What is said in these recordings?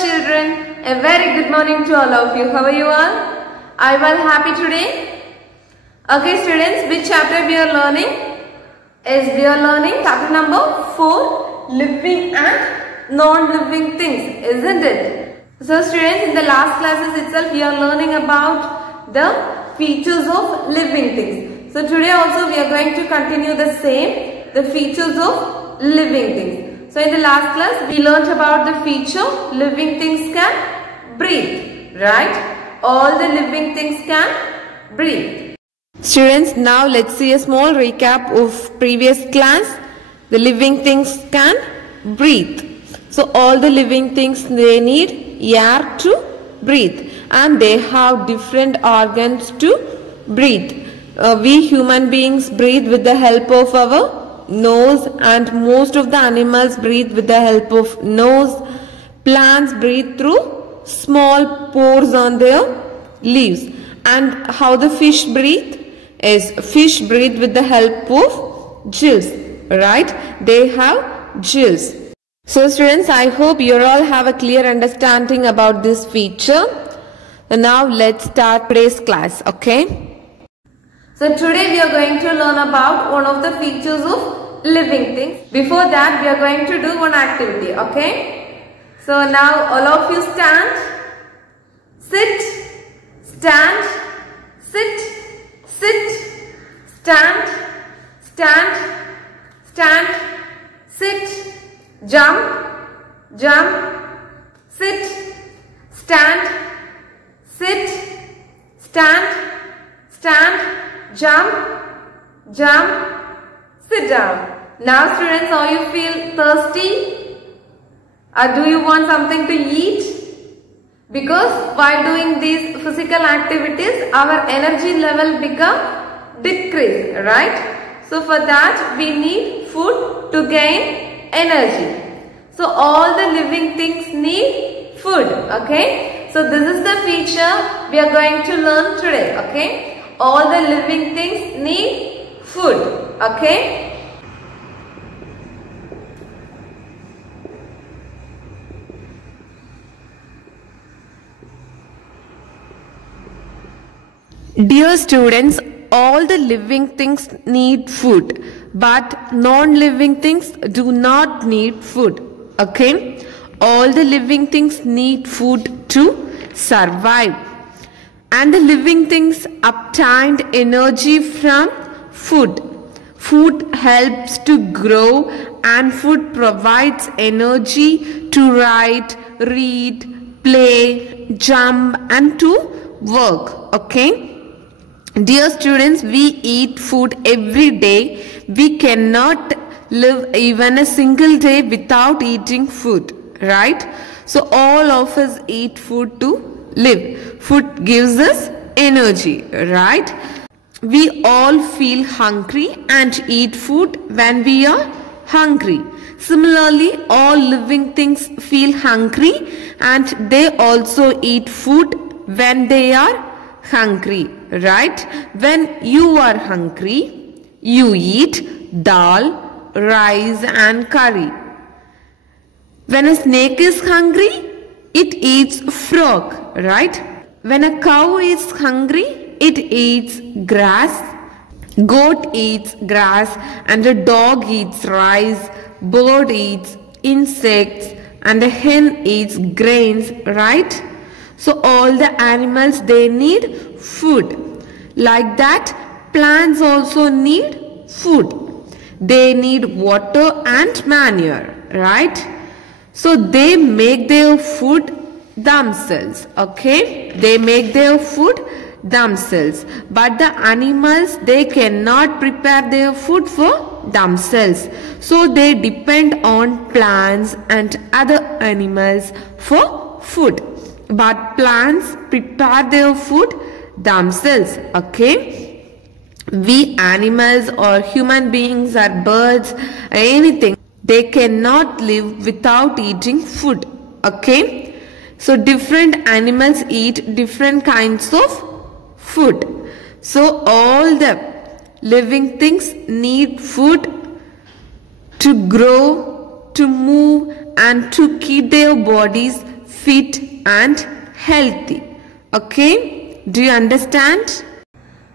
children, a very good morning to all of you. How are you all? Are you all happy today? Okay students, which chapter we are learning? We are learning chapter number 4, living and non-living things, isn't it? So students, in the last classes itself we are learning about the features of living things. So today also we are going to continue the same, the features of living things. So in the last class we learnt about the feature living things can breathe, right? All the living things can breathe. Students, now let's see a small recap of previous class. The living things can breathe. So all the living things, they need air to breathe and they have different organs to breathe. We human beings breathe with the help of our nose, and most of the animals breathe with the help of nose. Plants breathe through small pores on their leaves. And how the fish breathe is, fish breathe with the help of gills, right? They have gills. So students, I hope you all have a clear understanding about this feature. And now let's start today's class, okay? So today we are going to learn about one of the features of living things. Before that, we are going to do one activity, okay? So now all of you stand, sit, stand, sit, sit, stand, stand, stand, sit, jump, jump, sit, stand, sit, stand, stand, jump, jump, sit down. Now students, how you feel thirsty? Or do you want something to eat? Because while doing these physical activities, our energy level become decreased, right? So for that, we need food to gain energy. So all the living things need food, okay? So this is the feature we are going to learn today, okay? All the living things need food, okay? Dear students, all the living things need food, but non-living things do not need food, okay? All the living things need food to survive. And the living things obtained energy from food. Food helps to grow and food provides energy to write, read, play, jump and to work, okay? Dear students, we eat food every day. We cannot live even a single day without eating food, right? So all of us eat food to live. Food gives us energy, right? We all feel hungry and eat food when we are hungry. Similarly, all living things feel hungry and they also eat food when they are hungry, right? When you are hungry, you eat dal, rice and curry. When a snake is hungry, it eats frog, right? When a cow is hungry, it eats grass. Goat eats grass and a dog eats rice. Bird eats insects and a hen eats grains, right? So all the animals, they need food. Like that, plants also need food. They need water and manure, right? So they make their food themselves, okay? They make their food themselves. But the animals, they cannot prepare their food for themselves. So they depend on plants and other animals for food. But plants prepare their food themselves, okay? We animals or human beings or birds or anything, they cannot live without eating food, okay? So different animals eat different kinds of food. So all the living things need food to grow, to move and to keep their bodies fit and healthy. Okay, do you understand?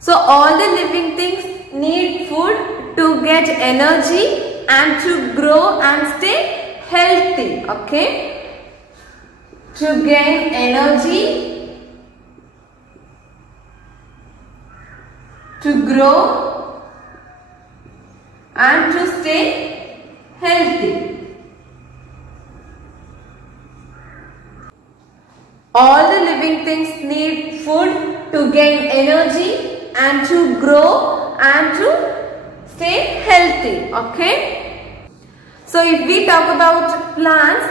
So all the living things need food to get energy and to grow and stay healthy. Okay, to gain energy, to grow and to stay healthy. All the living things need food to gain energy and to grow and to stay healthy. Okay. So if we talk about plants,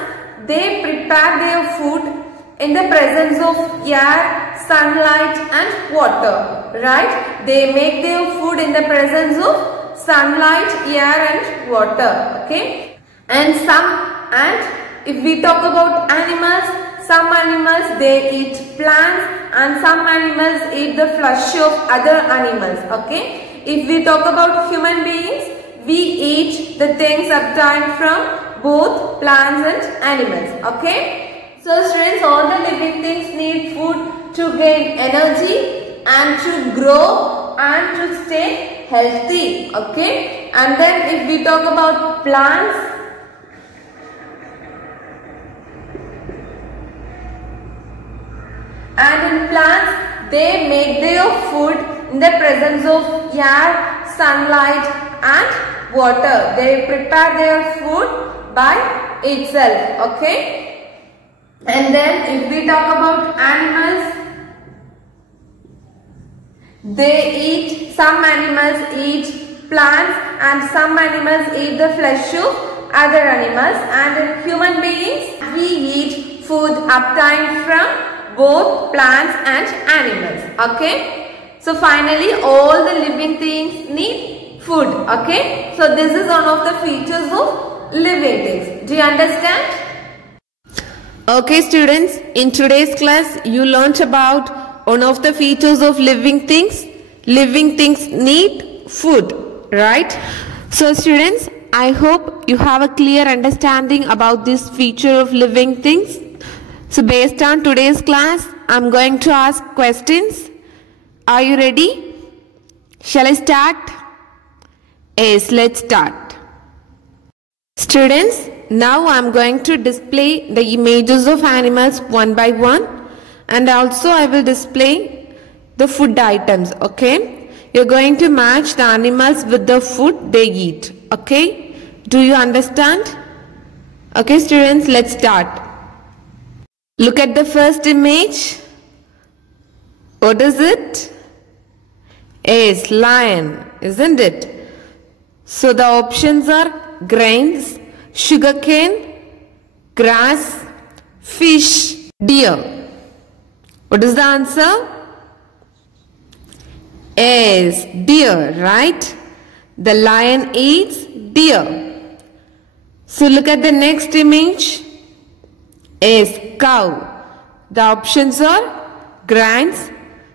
they prepare their food in the presence of air, sunlight and water. Right? They make their food in the presence of sunlight, air and water. Okay. And if we talk about animals, some animals they eat plants and some animals eat the flesh of other animals. Okay. If we talk about human beings, we eat the things obtained from both plants and animals. Okay. So students, all the living things need food to gain energy and to grow and to stay healthy. Okay. And then if we talk about plants, and in plants, they make their food in the presence of air, sunlight and water. They prepare their food by itself. Okay. And then if we talk about animals, some animals eat plants and some animals eat the flesh of other animals. And in human beings, we eat food obtained from both plants and animals. Okay. So finally all the living things need food. Okay. So this is one of the features of living things. Do you understand? Okay students, in today's class you learnt about one of the features of living things. Living things need food, right? So students, I hope you have a clear understanding about this feature of living things. So based on today's class, I am going to ask questions. Are you ready? Shall I start? Yes, let's start. Students, now I am going to display the images of animals one by one, and also I will display the food items. Okay? You are going to match the animals with the food they eat. Okay? Do you understand? Okay students, let's start. Look at the first image. What is it? Yes, lion, isn't it? So the options are grains, sugarcane, grass, fish, deer. What is the answer? Yes, deer, right? The lion eats deer. So look at the next image. Is cow. The options are grains,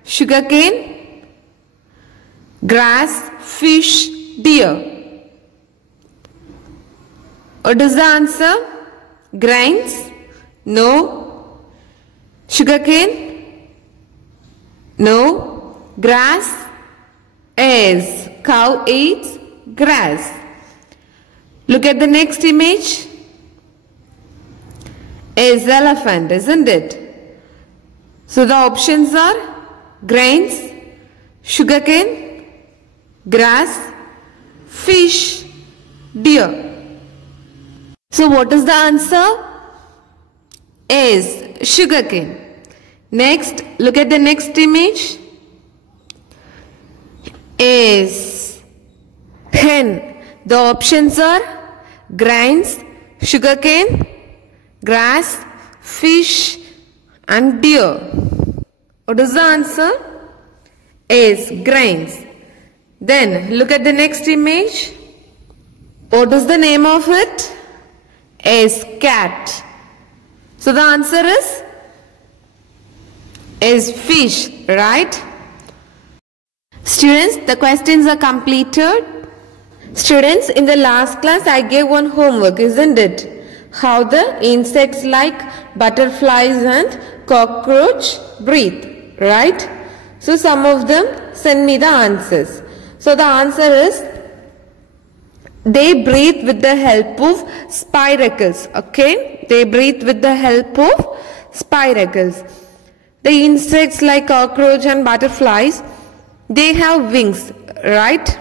sugarcane, grass, fish, deer. What is the answer? Grains? No. Sugarcane? No. Grass? Yes. Cow eats grass. Look at the next image. Is elephant, isn't it? So the options are grains, sugarcane, grass, fish, deer. So what is the answer? Is sugarcane. Next, look at the next image. Is hen. The options are grains, sugarcane, grass, fish and deer. What is the answer? Is grains. Then look at the next image. What is the name of it? Is cat. So the answer is fish, right? Students, the questions are completed. Students, in the last class I gave one homework, isn't it? how the insects like butterflies and cockroach breathe, right? So some of them send me the answers. So the answer is they breathe with the help of spiracles. Okay, they breathe with the help of spiracles. The insects like cockroach and butterflies, they have wings, right?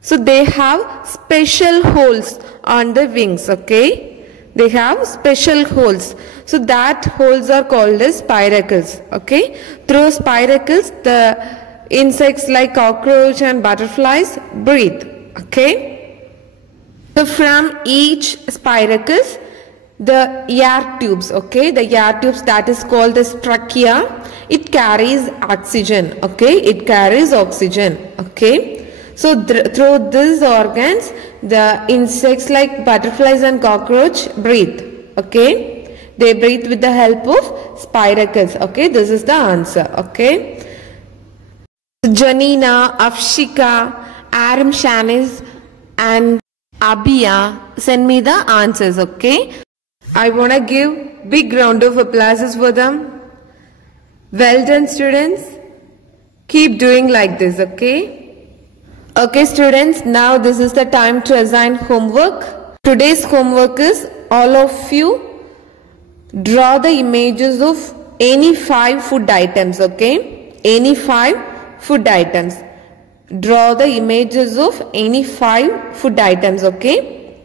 So they have special holes on the wings. Okay, they have special holes. So that holes are called as spiracles. Okay, through spiracles the insects like cockroach and butterflies breathe. Okay. So from each spiracles, the air tubes, okay, the air tubes that is called as trachea, it carries oxygen, okay, it carries oxygen, okay. So through these organs, the insects like butterflies and cockroach breathe, okay. They breathe with the help of spiracles, okay. This is the answer, okay. Janina, Afshika, Aram Shanis and Abia send me the answers, okay. I want to give big round of applause for them. Well done, students. Keep doing like this, okay. Okay, students, now this is the time to assign homework. Today's homework is all of you draw the images of any 5 food items, okay. Any 5 food items. Draw the images of any 5 food items, okay.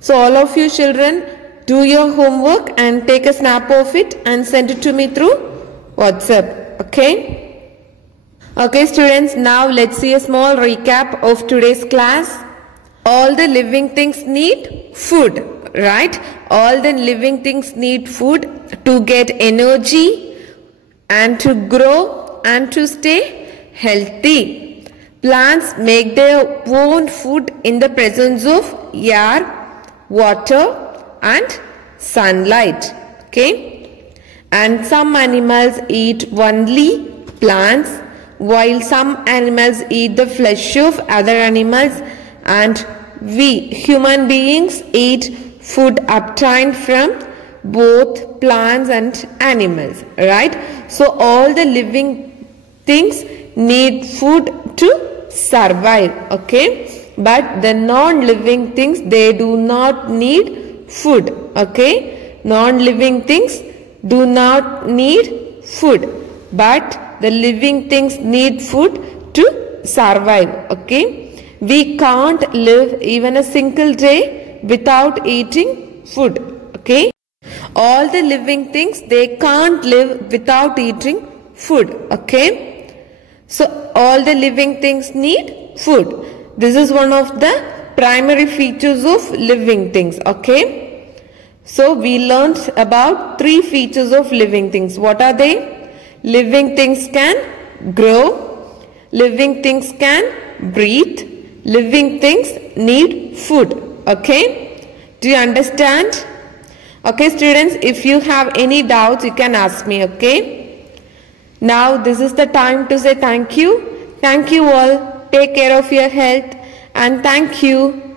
So all of you children do your homework and take a snap of it and send it to me through WhatsApp, okay. Okay students, now let's see a small recap of today's class. All the living things need food, right? All the living things need food to get energy and to grow and to stay healthy. Plants make their own food in the presence of air, water and sunlight, okay. And some animals eat only plants while some animals eat the flesh of other animals, and we human beings eat food obtained from both plants and animals, right? So all the living things need food to survive, okay. But the non-living things, they do not need food, okay. Non-living things do not need food, but the living things need food to survive, okay. We can't live even a single day without eating food, okay. All the living things, they can't live without eating food, okay. So all the living things need food. This is one of the primary features of living things, okay. So we learned about 3 features of living things. What are they? Living things can grow, living things can breathe, living things need food, okay. Do you understand? Okay students, if you have any doubts you can ask me, okay. Now this is the time to say thank you. Thank you all. Take care of your health and thank you.